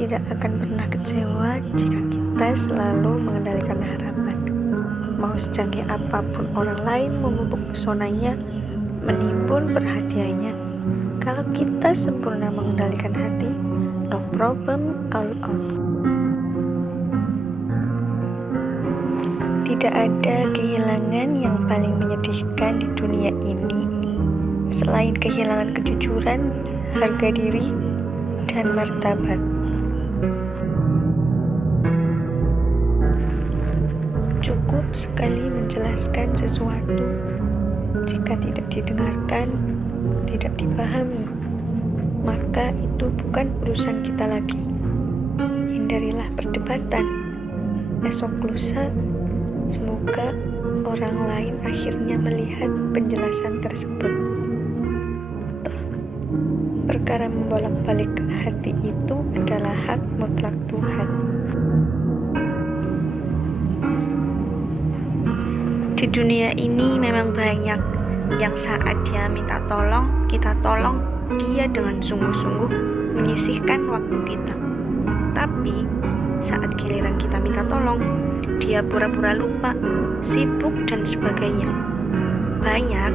tidak akan pernah kecewa jika kita selalu mengendalikan harapan. Mau secanggih apapun orang lain memupuk pesonanya, menimbun perhatiannya, kalau kita sempurna mengendalikan hati, no problem all out. Tidak ada kehilangan yang paling menyedihkan di dunia ini selain kehilangan kejujuran, harga diri, dan martabat. Cukup sekali menjelaskan sesuatu, jika tidak didengarkan, tidak dipahami, maka itu bukan urusan kita lagi. Hindarilah perdebatan. Esok lusa, semoga orang lain akhirnya melihat penjelasan tersebut. Perkara membolak-balik hati itu adalah hak mutlak Tuhan. Di dunia ini memang banyak yang saat dia minta tolong, kita tolong dia dengan sungguh-sungguh menyisihkan waktu kita. Tapi saat giliran kita minta tolong, dia pura-pura lupa, sibuk dan sebagainya. Banyak,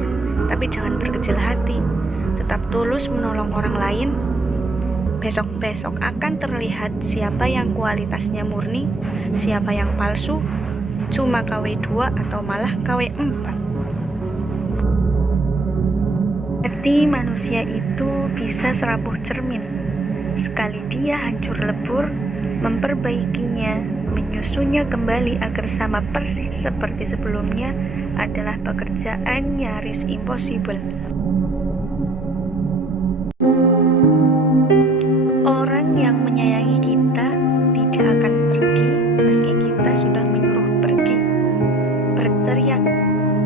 tapi jangan berkecil hati. Tetap tulus menolong orang lain. Besok-besok akan terlihat siapa yang kualitasnya murni, siapa yang palsu, cuma KW2 atau malah KW4. Hati manusia itu bisa serapuh cermin. Sekali dia hancur lebur, memperbaikinya, menyusunnya kembali agar sama persis seperti sebelumnya adalah pekerjaan nyaris impossible. Orang yang menyayangi kita tidak akan pergi meski kita sudah menyuruh pergi. Berteriak,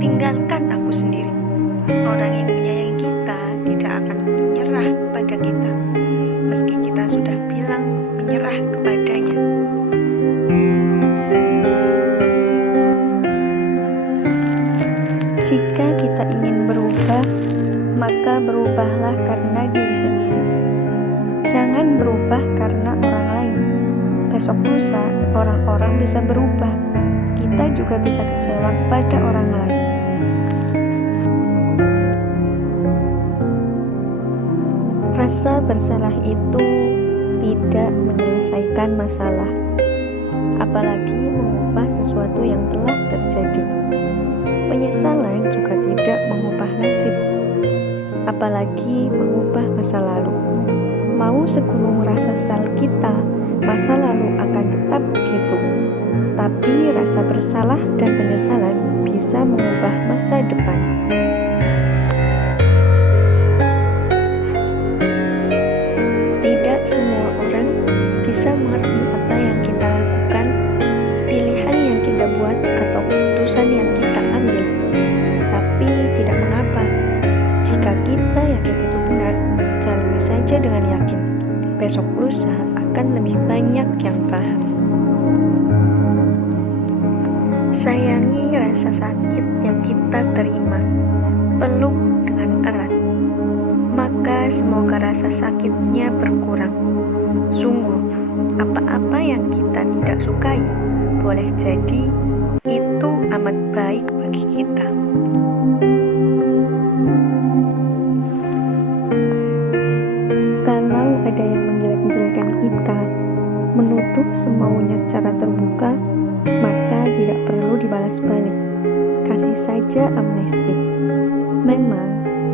tinggalkan aku sendiri. Orang yang menyayangi kita tidak akan menyerah pada kita meski kita sudah bilang menyerah kepadanya. Jika kita ingin berubah, maka berubahlah karena diri sendiri. Jangan berubah karena orang lain. Besok lusa, orang-orang bisa berubah. Kita juga bisa kecewa pada orang lain. Rasa bersalah itu tidak menyelesaikan masalah, apalagi mengubah sesuatu yang telah terjadi. Penyesalan juga tidak mengubah nasib, apalagi mengubah masa lalu. Mau segunung rasa sesal kita, masa lalu akan tetap begitu. Tapi rasa bersalah dan penyesalan bisa mengubah masa depan. Tidak semua orang bisa mengerti apa yang kita lakukan, pilihan yang kita buat, atau keputusan yang kita ambil. Tapi tidak mengapa. Jika kita yakin itu benar, jalani saja dengan yakin. Besok lusa akan lebih banyak yang paham. Sayangi rasa sakit yang kita terima, peluk dengan erat, maka semoga rasa sakitnya berkurang. Sungguh, apa-apa yang kita tidak sukai, boleh jadi itu amat baik bagi kita. Kalau ada yang menjelek-jelekan kita, menuduh semaunya secara terbuka, maka tidak perlu dibalas balik. Kasih saja amnesti. Memang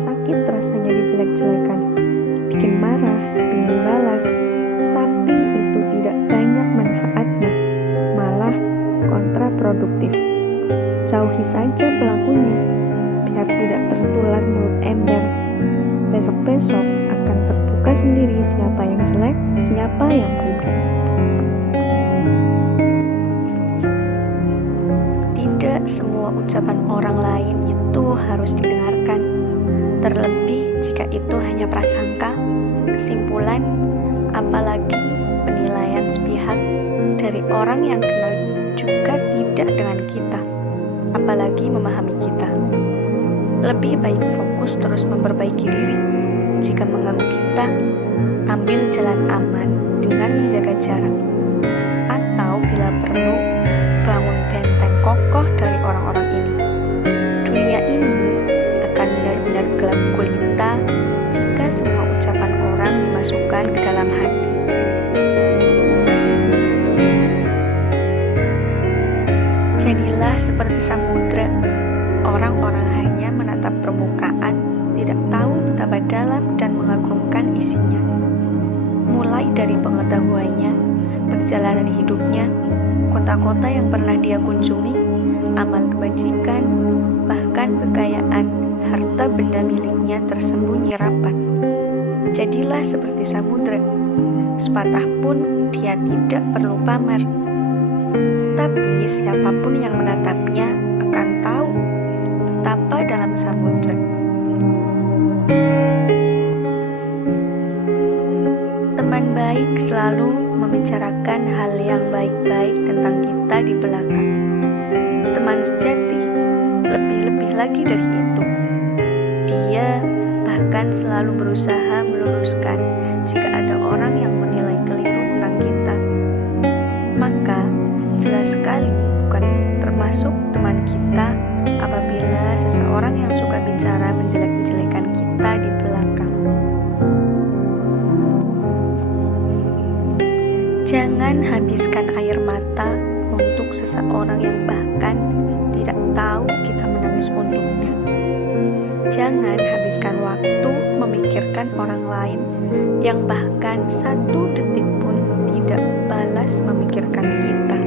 sakit rasanya dijelek-jelekan, bikin marah, ingin balas, tapi itu tidak banyak manfaatnya, malah kontraproduktif. Jauhi saja pelakunya, biar tidak tertular mulut ember. Besok-besok akan terbuka sendiri siapa yang jelek, siapa yang tidak. Tidak semua ucapan orang lain itu harus didengarkan, terlebih jika itu hanya prasangka, kesimpulan, apalagi penilaian sepihak dari orang yang kenal juga tidak dengan kita, apalagi memahami kita. Lebih baik fokus terus memperbaiki diri Jika mengganggu kita, ambil jalan aman dengan menjaga jarak. Atau bila perlu, bangun benteng kokoh dari orang-orang ini. Dunia ini akan benar-benar gelap gulita jika semua ucapan orang dimasukkan ke dalam hati. Jadilah seperti samudra. Orang-orang hanya menatap permukaan, tidak tahu betapa dalam dan mengagumkan isinya. Mulai dari pengetahuannya, perjalanan hidupnya, kota-kota yang pernah dia kunjungi, amal kebajikan, bahkan kekayaan, harta benda miliknya tersembunyi rapat. Jadilah seperti samudra, sepatah pun dia tidak perlu pamer. Tapi siapapun yang menatapnya akan tahu betapa dalam samudra. Teman baik selalu membicarakan hal yang baik-baik tentang kita di belakang. Teman sejati lebih-lebih lagi dari itu. Dia bahkan selalu berusaha meluruskan jika ada orang yang menilai keliru tentang kita. Maka jelas sekali bukan termasuk teman kita apabila seseorang yang suka bicara menjelek-jelekan kita di belakang. Jangan habiskan air mata untuk seseorang yang bahkan tidak tahu kita menangis untuknya. Jangan habiskan waktu memikirkan orang lain yang bahkan satu detik pun tidak balas memikirkan kita.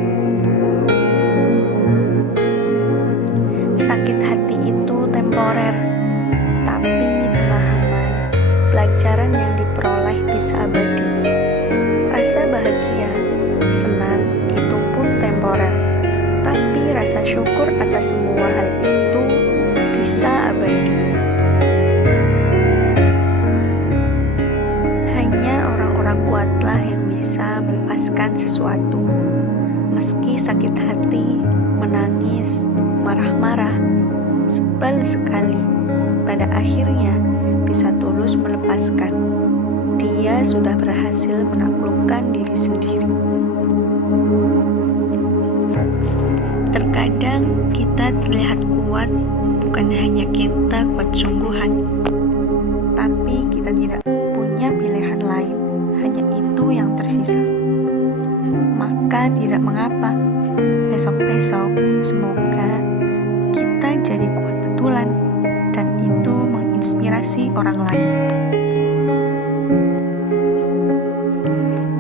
Sakit hati itu temporer, tapi pemahaman, pelajaran yang diperoleh bisa abadi. Rasa bahagia, senang itu pun temporer, tapi rasa syukur atas semua hal itu bisa abadi. Hanya orang-orang kuatlah yang bisa melepaskan sesuatu, meski sakit hati, menangis, marah-marah, sebal sekali, pada akhirnya bisa tulus melepaskan. Dia sudah berhasil menaklukkan diri sendiri. Terkadang kita terlihat kuat, bukan hanya kita kuat sungguhan, tapi kita tidak punya pilihan lain, hanya itu yang tersisa. Maka tidak mengapa, besok-besok semoga kita jadi kuat betulan, dan itu menginspirasi orang lain.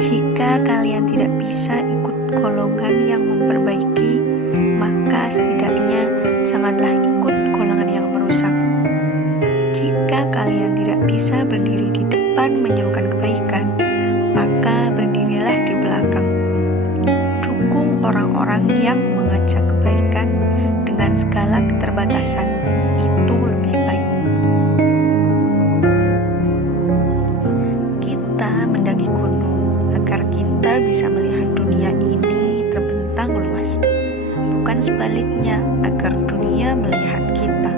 Jika kalian tidak bisa ikut golongan yang memperbaiki, maka setidaknya janganlah ikut golongan yang merusak. Jika kalian tidak bisa berdiri di depan menyerukan kebaikan, maka berdirilah di belakang. Dukung orang-orang yang mengajak kebaikan dengan segala keterbatasan, itu lebih baik. Kita mendaki gunung agar kita bisa melihat dunia ini terbentang luas, bukan sebaliknya agar dunia melihat kita.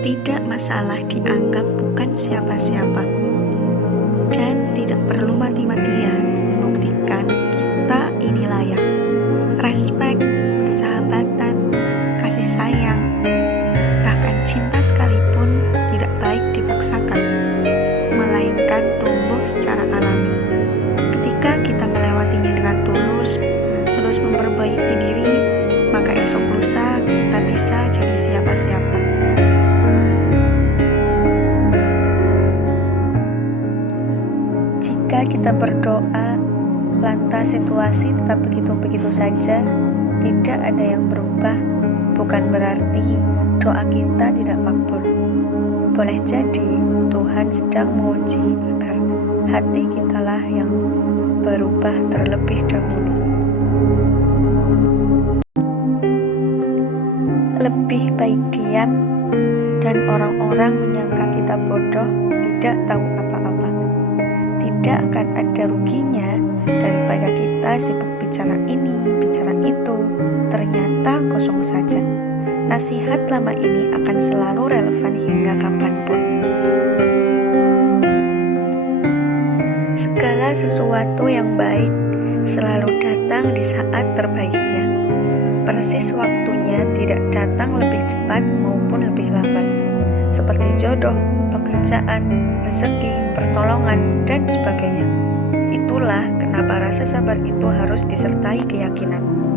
Tidak masalah dianggap bukan siapa-siapa, dan tidak perlu mati-matian membuktikan kita ini layak. Respek, persahabatan, kasih sayang, bahkan cinta sekalipun tidak baik dipaksakan, melainkan tumbuh secara alami. Ketika kita melewatinya dengan tulus memperbaiki diri, maka esok lusa kita bisa jadi siapa-siapa. Jika kita berdoa, lantas situasi tetap begitu-begitu saja, tidak ada yang berubah, bukan berarti doa kita tidak makbul. Boleh jadi Tuhan sedang menguji agar hati kitalah yang berubah terlebih dahulu. Lebih baik diam dan orang-orang menyangka kita bodoh, tidak tahu apa-apa. Tidak akan ada ruginya daripada kita sibuk bicara ini, bicara itu, ternyata kosong saja. nasihat lama ini akan selalu relevan hingga kapanpun. Segala sesuatu yang baik selalu datang di saat terbaiknya. Persis waktunya tidak datang lebih cepat maupun lebih lambat, seperti jodoh, pekerjaan, rezeki, pertolongan, dan sebagainya. Itulah kenapa rasa sabar itu harus disertai keyakinan.